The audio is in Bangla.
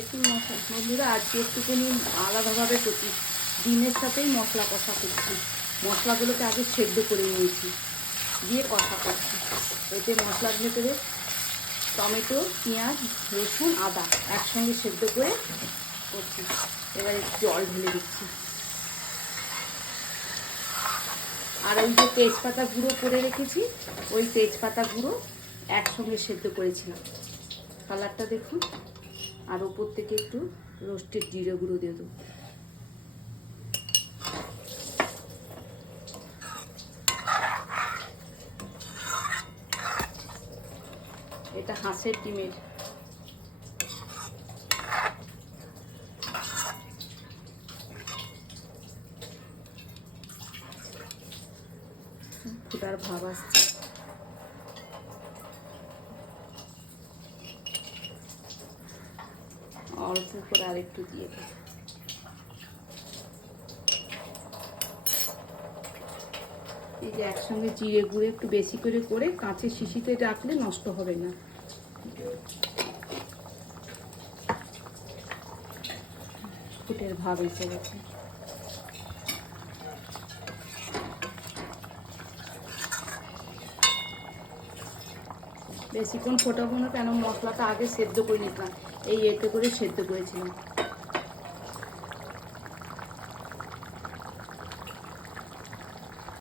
একটু মশলা বন্ধুরা আজকে একটুখানি আলাদাভাবে করছি, ডিমের সাথেই মশলা কষা করছি। মশলাগুলোকে আগে সেদ্ধ করে নিয়েছি, দিয়ে কষা করছি। এতে মশলার ভেতরে টমেটো, পেঁয়াজ, রসুন, আদা একসঙ্গে সেদ্ধ করে করছি। এবার জল ঢেলে দিচ্ছি। আর ওই যে তেজপাতা গুঁড়ো করে রেখেছি, ওই তেজপাতা গুঁড়ো একসঙ্গে সেদ্ধ করেছিলাম। কালারটা দেখুন। আর ওপর থেকে একটু রোস্টেড জিরে গুঁড়ো দিয়ে দেবো। এটা হাঁসের ডিমের। ফুটার ভাব আসছে। অল্প করে আর একটু দিয়ে দেব। এই যে একসঙ্গে জিরে গুঁড়ো একটু বেশি করে করে কাঁচের শিশিতে রাখলে নষ্ট হবে না। ফুটের ভাব এসে গেছে। বেশিক্ষণ ফোটাবো না, কেন মশলাটা আগে সেদ্ধ করে নিতাম, এই এতে করে সেদ্ধ করেছিলাম।